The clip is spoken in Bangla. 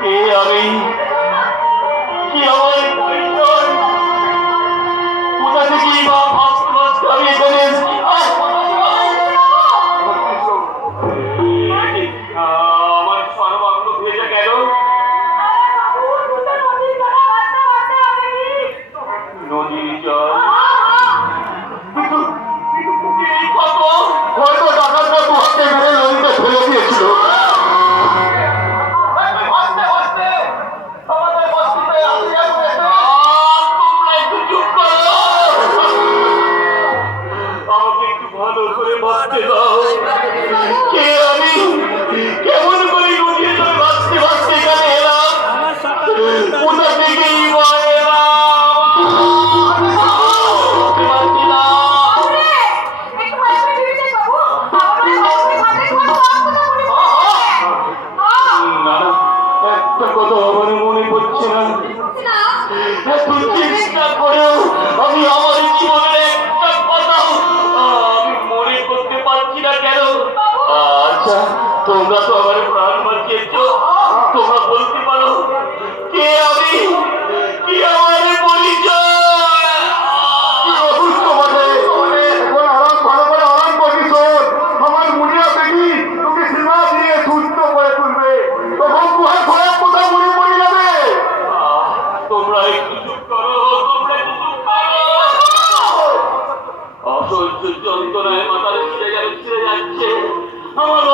কে আমি, কি আমার পরিচয়, কোথা থেকেই বা ভাবতে ভাবতে আমি এখানে এসেছি। আমার সর্বাঙ্গ ভেজে গেল। নদীর জল হয়তো ডাকাতরা দু হাতে মেরে নদীতে ফেলে দিয়েছিল। আমাকে একটু ভালো করে ভাবতে দাও, কে আমি, কেমন করে নদীর জলে ভাসতে ভাসতে এখানে এলাম, কোথা থেকেই বা একটা কথা আমার মনে পড়ছে না। এত চেষ্টা করেও আমি আমার জীবনের একটা কথা আমি মনে করতে পারছি না কেন। আচ্ছা, তোমরা তো আমার প্রাণ বাঁচিয়েছ, তোমরা বলতে পারো কে আমি, কি আমার পরিচয়। আমার মুনিয়া বেটি তোকে সীমা দিয়ে সুস্থ করে তুলবে, তখন গুহায় ঘোড়ার কোথাও মনে পড়ে যাবে। তোমরা একটু চুপ করো, তোমরা একটু চুপ করো। অসহ্য যন্ত্রণায় মাথার ছিঁড়ে যাচ্ছে, আমার